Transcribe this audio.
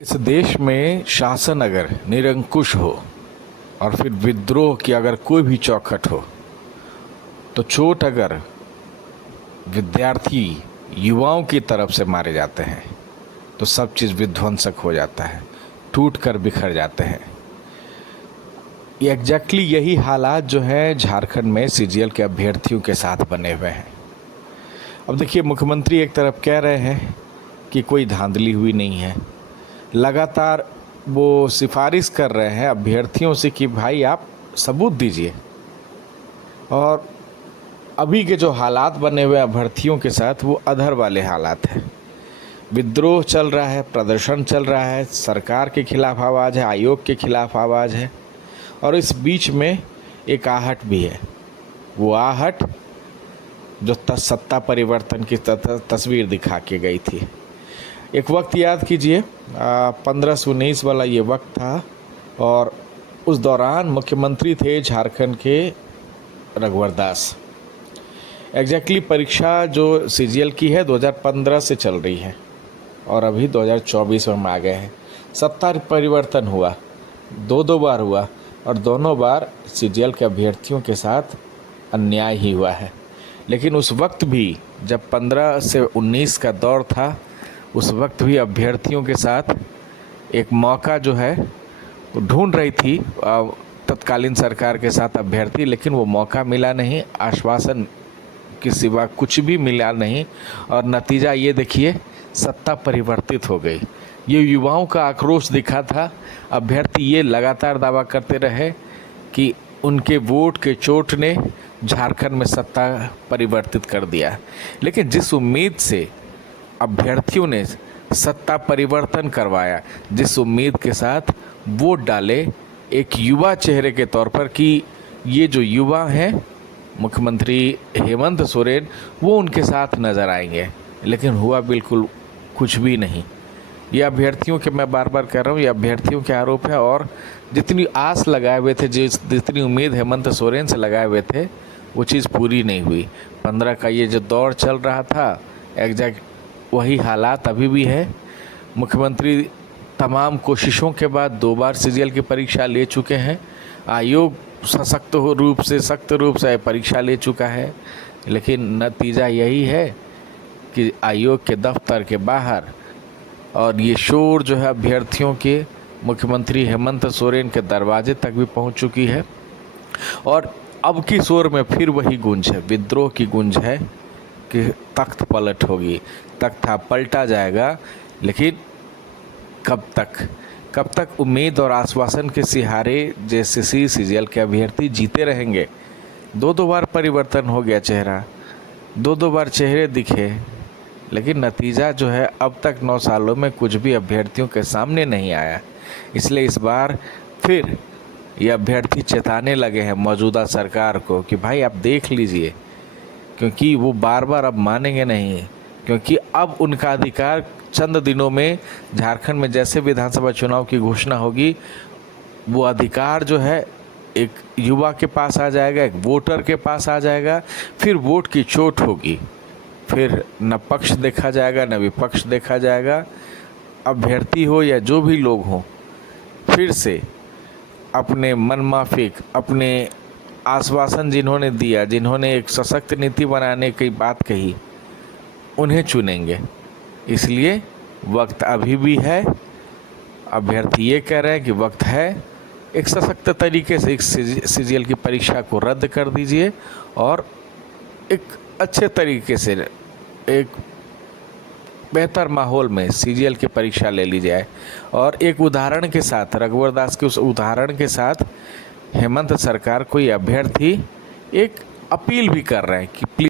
इस देश में शासन अगर निरंकुश हो और फिर विद्रोह की अगर कोई भी चौखट हो तो चोट अगर विद्यार्थी युवाओं की तरफ से मारे जाते हैं तो सब चीज़ विध्वंसक हो जाता है, टूट कर बिखर जाते हैं। एग्जैक्टली यही हालात जो है झारखंड में सीजीएल के अभ्यर्थियों के साथ बने हुए हैं। अब देखिए, मुख्यमंत्री एक तरफ कह रहे हैं कि कोई धांधली हुई नहीं है, लगातार वो सिफारिश कर रहे हैं अभ्यर्थियों से कि भाई आप सबूत दीजिए। और अभी के जो हालात बने हुए अभ्यर्थियों के साथ वो अधर वाले हालात हैं। विद्रोह चल रहा है, प्रदर्शन चल रहा है, सरकार के खिलाफ आवाज़ है, आयोग के खिलाफ आवाज़ है, और इस बीच में एक आहट भी है। वो आहट जो सत्ता परिवर्तन की तस्वीर दिखा के गई थी। एक वक्त याद कीजिए, 1519 वाला ये वक्त था और उस दौरान मुख्यमंत्री थे झारखंड के रघुवर दास। एग्जैक्टली परीक्षा जो सीजीएल की है 2015 से चल रही है और अभी 2024 में हम आ गए हैं। सत्ता परिवर्तन हुआ, दो बार हुआ और दोनों बार सीजीएल के अभ्यर्थियों के साथ अन्याय ही हुआ है। लेकिन उस वक्त भी जब 15 से 19 का दौर था, उस वक्त भी अभ्यर्थियों के साथ एक मौका जो है वो ढूंढ रही थी तत्कालीन सरकार के साथ अभ्यर्थी, लेकिन वो मौका मिला नहीं, आश्वासन के सिवा कुछ भी मिला नहीं। और नतीजा ये देखिए, सत्ता परिवर्तित हो गई। ये युवाओं का आक्रोश दिखा था। अभ्यर्थी ये लगातार दावा करते रहे कि उनके वोट के चोट ने झारखंड में सत्ता परिवर्तित कर दिया। लेकिन जिस उम्मीद से अभ्यर्थियों ने सत्ता परिवर्तन करवाया, जिस उम्मीद के साथ वोट डाले एक युवा चेहरे के तौर पर कि ये जो युवा हैं मुख्यमंत्री हेमंत सोरेन, वो उनके साथ नज़र आएंगे, लेकिन हुआ बिल्कुल कुछ भी नहीं। ये अभ्यर्थियों के, मैं बार बार कह रहा हूँ, ये अभ्यर्थियों के आरोप है। और जितनी आस लगाए हुए थे, जितनी उम्मीद हेमंत सोरेन से लगाए हुए थे, वो चीज़ पूरी नहीं हुई। 15 का ये जो दौर चल रहा था, एग्जैक्ट वही हालात अभी भी है। मुख्यमंत्री तमाम कोशिशों के बाद 2 बार सीजीएल की परीक्षा ले चुके हैं। आयोग सख्त रूप से परीक्षा ले चुका है, लेकिन नतीजा यही है कि आयोग के दफ्तर के बाहर और ये शोर जो है अभ्यर्थियों के मुख्यमंत्री हेमंत सोरेन के दरवाजे तक भी पहुंच चुकी है। और अब की शोर में फिर वही गूंज है, विद्रोह की गूंज है कि तख्त पलट होगी, तख्ता पलटा जाएगा। लेकिन कब तक उम्मीद और आश्वासन के सहारे जैसे सीजीएल के अभ्यर्थी जीते रहेंगे। 2 बार परिवर्तन हो गया चेहरा, 2 बार चेहरे दिखे, लेकिन नतीजा जो है अब तक 9 सालों में कुछ भी अभ्यर्थियों के सामने नहीं आया। इसलिए इस बार फिर ये अभ्यर्थी चेताने लगे हैं मौजूदा सरकार को कि भाई आप देख लीजिए, क्योंकि वो बार बार अब मानेंगे नहीं। क्योंकि अब उनका अधिकार चंद दिनों में झारखंड में जैसे विधानसभा चुनाव की घोषणा होगी, वो अधिकार जो है एक युवा के पास आ जाएगा, एक वोटर के पास आ जाएगा। फिर वोट की चोट होगी, फिर न पक्ष देखा जाएगा न विपक्ष देखा जाएगा। अभ्यर्थी हो या जो भी लोग हों, फिर से अपने मनमाफिक, अपने आश्वासन जिन्होंने दिया, जिन्होंने एक सशक्त नीति बनाने की बात कही, उन्हें चुनेंगे। इसलिए वक्त अभी भी है। अभ्यर्थी ये कह रहे हैं कि वक्त है, एक सशक्त तरीके से एक सीजीएल की परीक्षा को रद्द कर दीजिए और एक अच्छे तरीके से एक बेहतर माहौल में सीजीएल की परीक्षा ले ली जाए। और एक उदाहरण के साथ, रघुवर दास के उस उदाहरण के साथ हेमंत सरकार को ये अभ्यर्थी एक अपील भी कर रहे हैं कि प्लीज